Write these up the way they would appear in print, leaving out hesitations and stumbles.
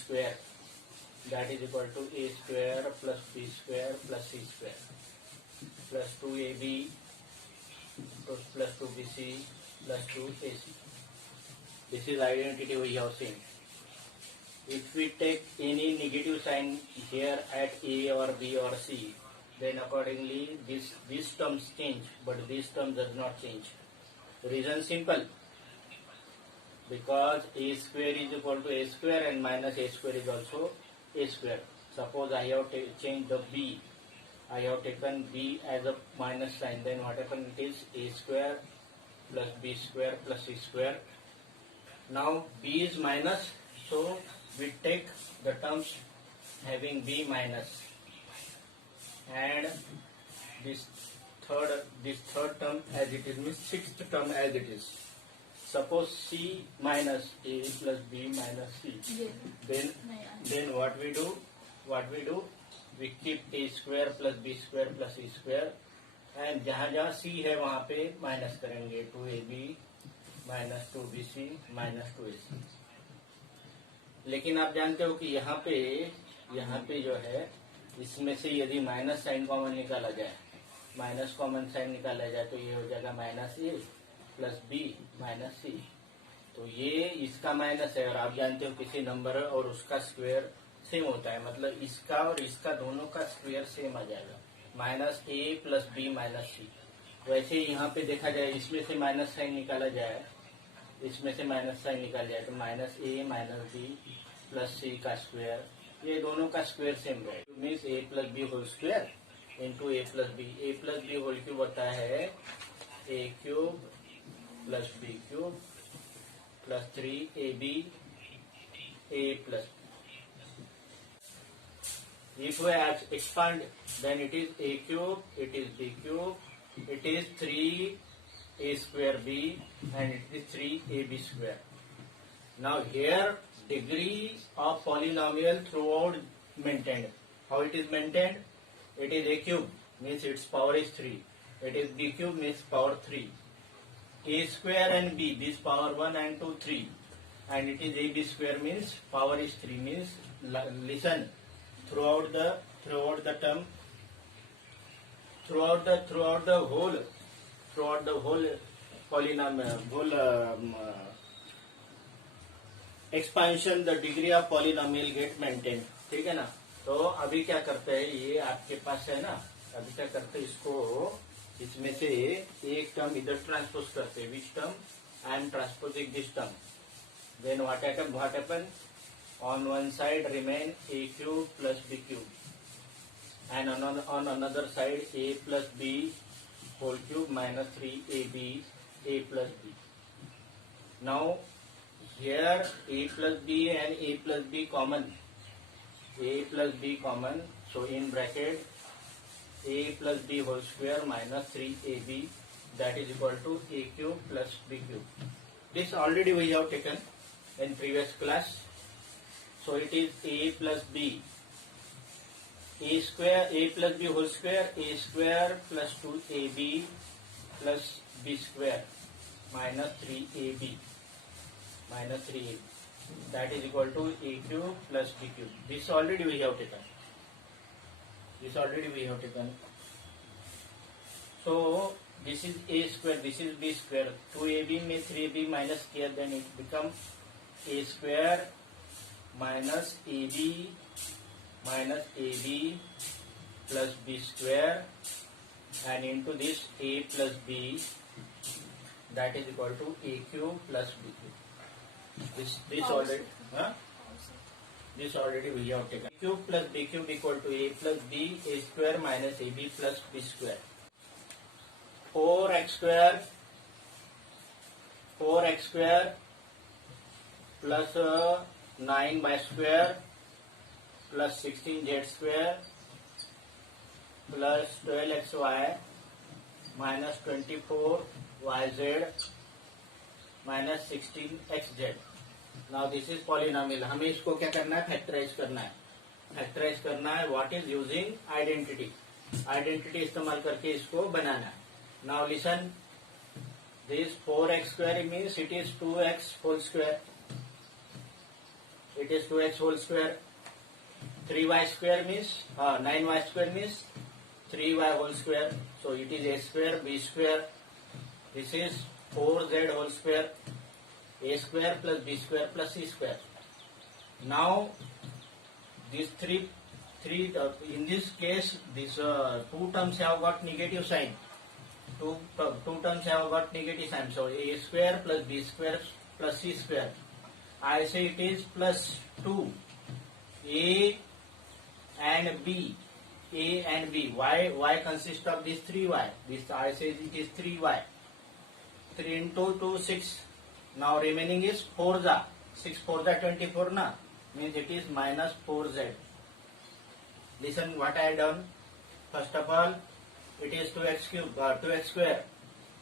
square, that is equal to a square plus b square plus c square plus 2ab plus 2bc plus 2ac. This is identity we have seen. If we take any negative sign here at a or b or c, then accordingly these terms change, but this term does not change. Reason simple, because a square is equal to a square and minus a square is also a square. Suppose I have changed the b, I have taken b as a minus sign, then what happens, it is a square plus b square plus c square. Now b is minus, so we take the terms having b minus, and this third term as it is, means sixth term as it is. Suppose c minus a plus b minus c. Then what we do? We keep a square plus b square plus c square, and जहाँ जहाँ c है वहाँ पे minus करेंगे, 2ab minus 2bc minus 2ac. लेकिन आप जानते हो कि यहाँ पे जो है, इसमें से यदि माइनस साइन कॉमन निकाला जाए, माइनस कॉमन साइन निकाला जाए तो ये हो जाएगा माइनस ए प्लस बी माइनस सी. तो ये इसका माइनस है, और आप जानते हो किसी नंबर और उसका स्क्वायर सेम होता है, मतलब इसका और इसका दोनों का स्क्वायर सेम आ जाएगा, माइनस ए प्लस बी माइनस सी. वैसे यहाँ पे देखा जाए, इसमें से माइनस साइन निकाला जाए, इसमें से माइनस साइन निकाल जाए तो minus A minus B plus C का स्क्वायर, ये दोनों का स्क्वायर सेम रहेगा. Means A plus B whole square into A plus B whole cube होता है A cube plus B cube plus 3ab a plus b. If we expand, then it is a cube, it is b cube, it is 3a square b, and it is 3ab square. Now here degree of polynomial throughout maintained. How it is maintained? It is a cube, means its power is 3. It is b cube, means power 3. A square and b, this power 1 and 2, 3. And it is ab square, means power is 3. Means listen, throughout the term, throughout the whole polynomial, whole expansion, the degree of polynomial get maintained. ठीक है ना. तो अभी क्या करते हैं, ये आपके पास है ना, अभी क्या करते हैं, इसको इसमें से एक टर्म इधर ट्रांसपोज करते हैं. Which term? I am transposing this term. Then what happen? On one side remain a cube plus b cube, and on another side a plus b whole cube minus 3ab a plus b. Now here a plus b and a plus b common, so in bracket a plus b whole square minus 3ab, that is equal to a cube plus b cube. This already we have taken in previous class. So it is a plus b, a plus b whole square, a square plus 2ab plus b square minus 3ab, that is equal to a cube plus b cube. This already we have taken. So this is a square, this is b square. 2ab में 3ab minus किया, then it become a square minus ab plus b square, and into this a plus b, that is equal to a cube plus b cube. This already we have taken. A cube plus b cube equal to a plus b, a square minus ab plus b square. 4x square plus 9y square plus 16z square plus 12xy minus 24yz minus 16xz. Now this is polynomial. हमें इसको क्या करना है? Factorise करना है. What is using identity इस्तेमाल करके इसको बनाना है. Now listen, this 4x square means it is 2x whole square. it is 2x whole square. 3y square means 9y square means 3y whole square. So it is a square b square. This is 4z whole square. A square plus b square plus c square. Now these three in this case these two terms have got negative sign. Two terms have got negative sign. So a square plus b square plus c square. I say it is plus 2 a and b. A and b. Y consists of these 3y. This I say it is 3y. 3 into 2 6. Now remaining is 4z. 6 4z 24 na. Means it is minus 4z. Listen what I have done. First of all, it is 2x cube, 2x square.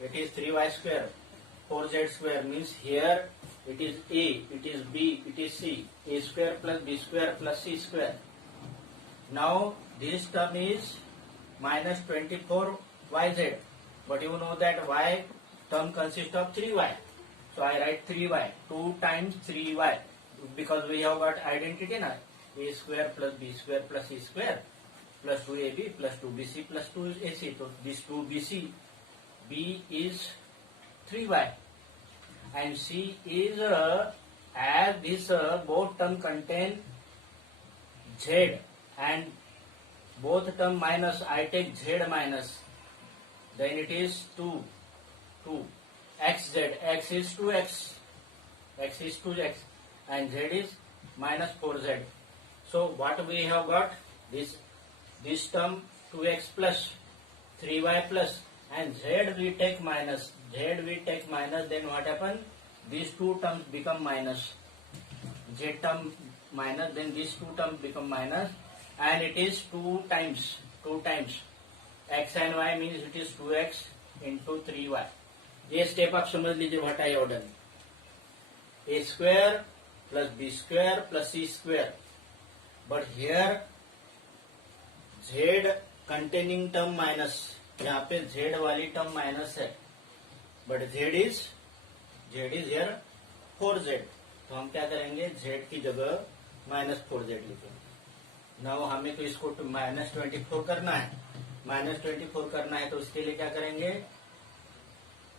It is 3y square. 4z square means here it is a, it is b, it is c. A square plus b square plus c square. Now this term is minus 24yz. But you know that y term consists of 3y. So I write 3y. 2 times 3y. Because we have got identity na. A square plus b square plus c square plus 2ab plus 2bc plus 2ac. So this 2bc, b is 3y and c is as this both term contain z and both term minus, I take z minus, then it is 2 xz. X is 2x, x is 2x and z is minus 4z. So what we have got, this term 2x plus 3y plus and z we take minus, then what happen? These two terms become minus, z term minus, then these two terms become minus and it is 2 times x and y means it is 2x into 3y. ये step आप समझ लीजिए what I have done. a square plus b square plus c square. But here z containing term minus, यहाँ पे z वाली term minus है, but z is here 4z. तो हम क्या करेंगे, z की जगह माइनस 4z लिखेंगे. नाउ हमें तो इसको माइनस 24 करना है. माइनस 24 करना है तो उसके लिए क्या करेंगे,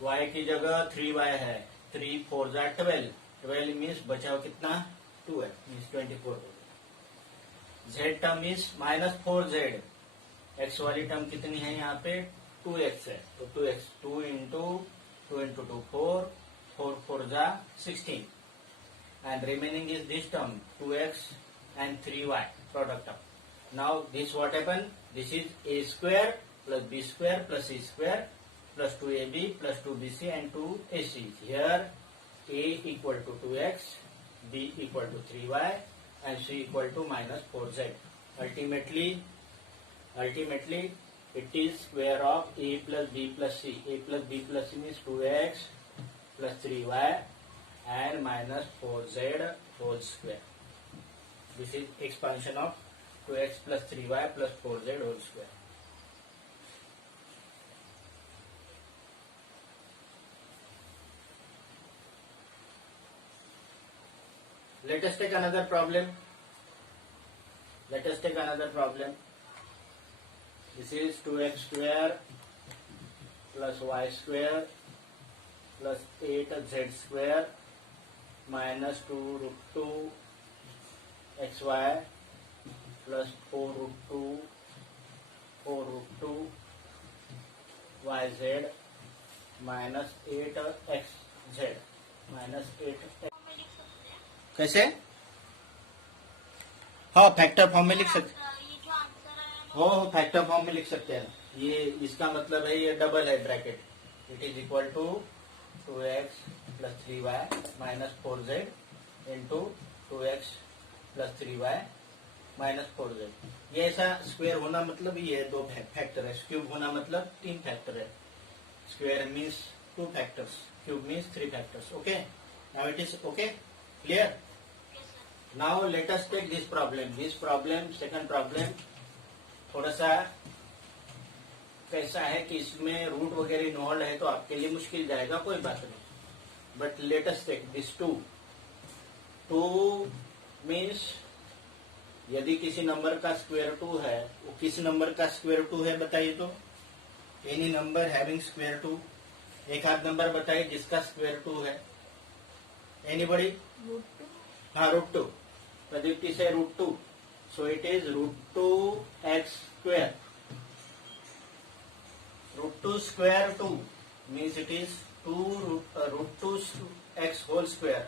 y की जगह 3y है. 3 4 12. 12 मीन्स बचाओ कितना, 2 है, means 24. z term is minus 4z. x वाली टर्म कितनी है यहाँ पे, 2x है. तो 2x 2 इंटू 2 4. 4 4 जा 16 and remaining is this term 2x and 3y product term. Now this what happen, this is a square plus b square plus c square plus 2ab plus 2bc and 2ac. Here a equal to 2x, b equal to 3y and c equal to minus 4z. Ultimately it is square of a plus b plus c. A plus b plus c means 2x plus 3y and minus 4z whole square. This is expansion of 2x plus 3y plus 4z whole square. Let us take another problem. This is 2x square plus y square plus 8z square minus 2 root 2 xy plus 4 root 2 yz minus 8xz minus 8x. कैसे, हाँ factor form में लिख सकते, हो factor form में लिख सकते हैं. ये इसका मतलब है ये डबल है bracket. It is equal to 2x plus 3y minus 4z into 2x plus 3y minus 4z. ये ऐसा स्क्वायर होना मतलब ये 2 फैक्टर है. क्यूब होना मतलब 3 फैक्टर है. Square means 2 factors, cube means 3 factors. Okay, now it is okay, clear. Now let us take this problem. Second problem थोड़ा सा कैसा है कि इसमें रूट वगैरह इन्वॉल्व है तो आपके लिए मुश्किल जाएगा, कोई बात नहीं. But let us take this 2 means यदि किसी नंबर का स्क्वायर 2 है, वो किस नंबर का स्क्वायर 2 है बताइए तो? एनी नंबर हैविंग स्क्वायर 2, एक आध नंबर बताइए जिसका स्क्वायर 2 है। एनीबडी? हाँ, √2। प्रदीप्ति से √2, so it is √2x square. √2 square 2 means it is √2x whole square.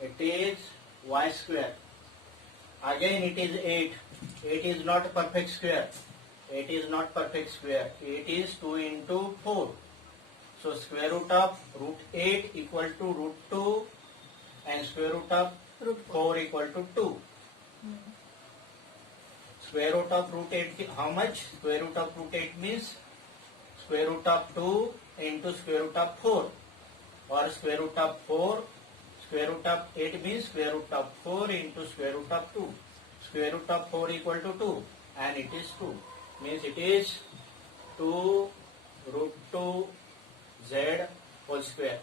It is y square. Again it is 8. 8 is not perfect square. 8 is not perfect square. 8 is 2 into 4. So square root of √8 equal to √2 and square root of √4 equal to 2. Square root of √8 how much? Square root of √8 means square root of 2 into square root of 4, or square root of 4, square root of 8 means square root of 4 into square root of 2. Square root of 4 equal to 2, and it is 2. Means it is 2 √2 z whole square.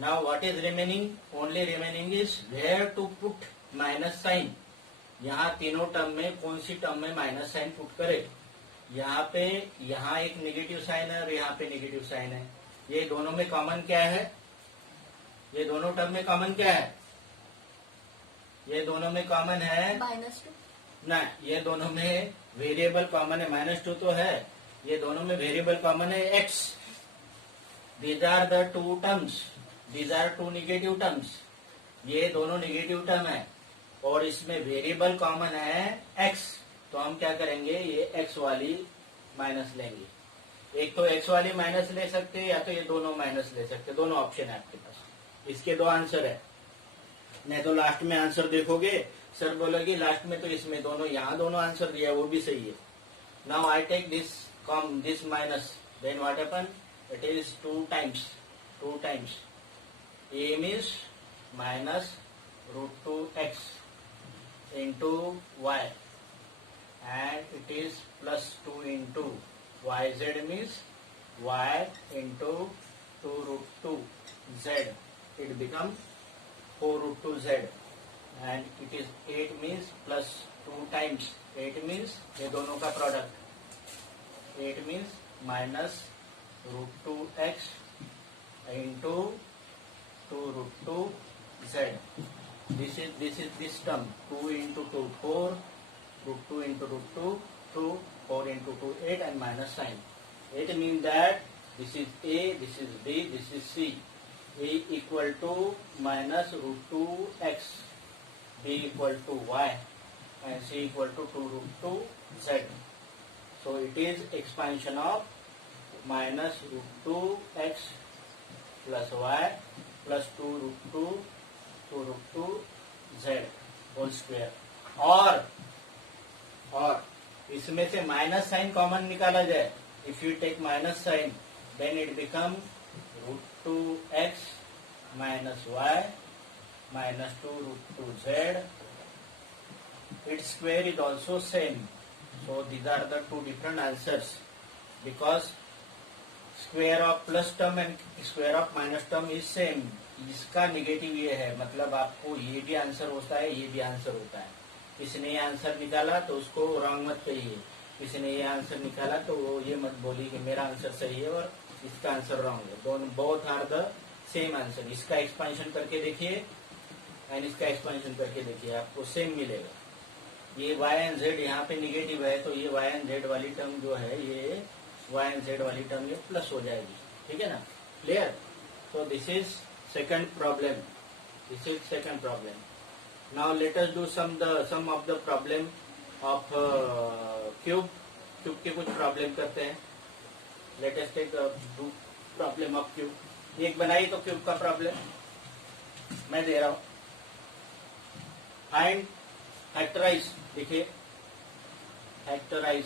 Now what is remaining? Only remaining is where to put minus sign. यहाँ तीनों term में कौन सी term में minus sign put करे? यहाँ पे यहाँ एक नेगेटिव साइन है और यहाँ पे नेगेटिव साइन है। ये दोनों में कॉमन क्या है? ये दोनों टर्म में कॉमन क्या है? ये दोनों में कॉमन है -2। ना, ये दोनों में वेरिएबल कॉमन है। -2 तो है, ये दोनों में वेरिएबल कॉमन है x. These are the two terms, these are two negative terms. ये दोनों नेगेटिव टर्म है और इसमें वेरिएबल कॉमन है x. तो हम क्या करेंगे, ये x वाली माइनस लेंगे। एक तो x वाली माइनस ले सकते हैं या तो ये दोनों माइनस ले सकते हैं। दोनों ऑप्शन है आपके पास। इसके दो आंसर है। नहीं तो लास्ट में आंसर देखोगे, सर बोलोगे लास्ट में तो इसमें दोनों, यहाँ दोनों आंसर दिया, वो भी सही है। Now I take this minus, then what happen? It is 2 times a means minus √2x into y, and it is plus 2 into yz means y into 2√2z. It become 4√2z, and it is 8 means plus 2 times 8 means ये दोनों का product 8 means minus √2x into 2√2z. This term 2 into 2 4, √2 into √2 2, 4 into 2 8, and minus sign. It means that this is A, this is B, this is C. A equal to minus √2x, B equal to y, and C equal to 2√2z. So it is expansion of minus √2x plus y plus 2√2z whole square. और इसमें से minus sign common निकाला जाए। If you take minus sign, then it become √2x minus y minus 2√2z. Its square is also same. So these are the two different answers, because square of plus term and square of minus term is same. इसका negative ये है, मतलब आपको ये भी answer होता है, ये भी आंसर होता है। किसी ने ये आंसर निकाला तो उसको रॉन्ग मत कहिए, किसी ने ये आंसर निकाला तो वो ये मत बोलिए कि मेरा आंसर सही है और इसका आंसर रॉन्ग है। दोनों both are the same answer. इसका एक्सपेंशन करके देखिए एंड इसका एक्सपेंशन करके देखिए, आपको सेम मिलेगा। ये y एंड z यहाँ पे निगेटिव है, तो ये y एंड z वाली टर्म जो है, ये y एंड z वाली टर्म ये प्लस हो जाएगी। ठीक है ना? Clear? So this is second problem. This is second problem. Now let us do some of the problem of cube. Cube के कुछ प्रॉब्लम करते हैं। Let us take the problem of cube. एक बनाई तो क्यूब का प्रॉब्लम मैं दे रहा हूँ। फाइंड फैक्टराइज, देखिए factorise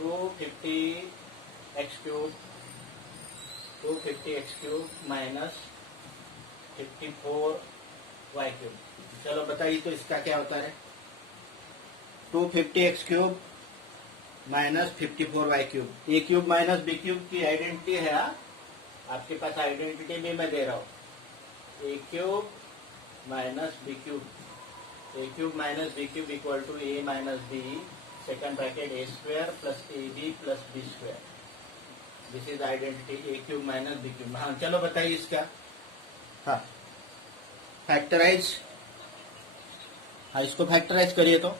250x cube minus 54y cube। चलो बताइए तो इसका क्या होता है? 250x cube minus 54y cube। A cube minus B cube की आइडेंटिटी है। आपके पास आइडेंटिटी भी मैं दे रहा हूँ, A cube minus B cube, A cube minus B cube equal to A minus B, second bracket A square plus A B plus B square. This is identity A cube minus B cube. हाँ चलो बताइए इसका, हाँ factorise, हाँ इसको factorise करिए तो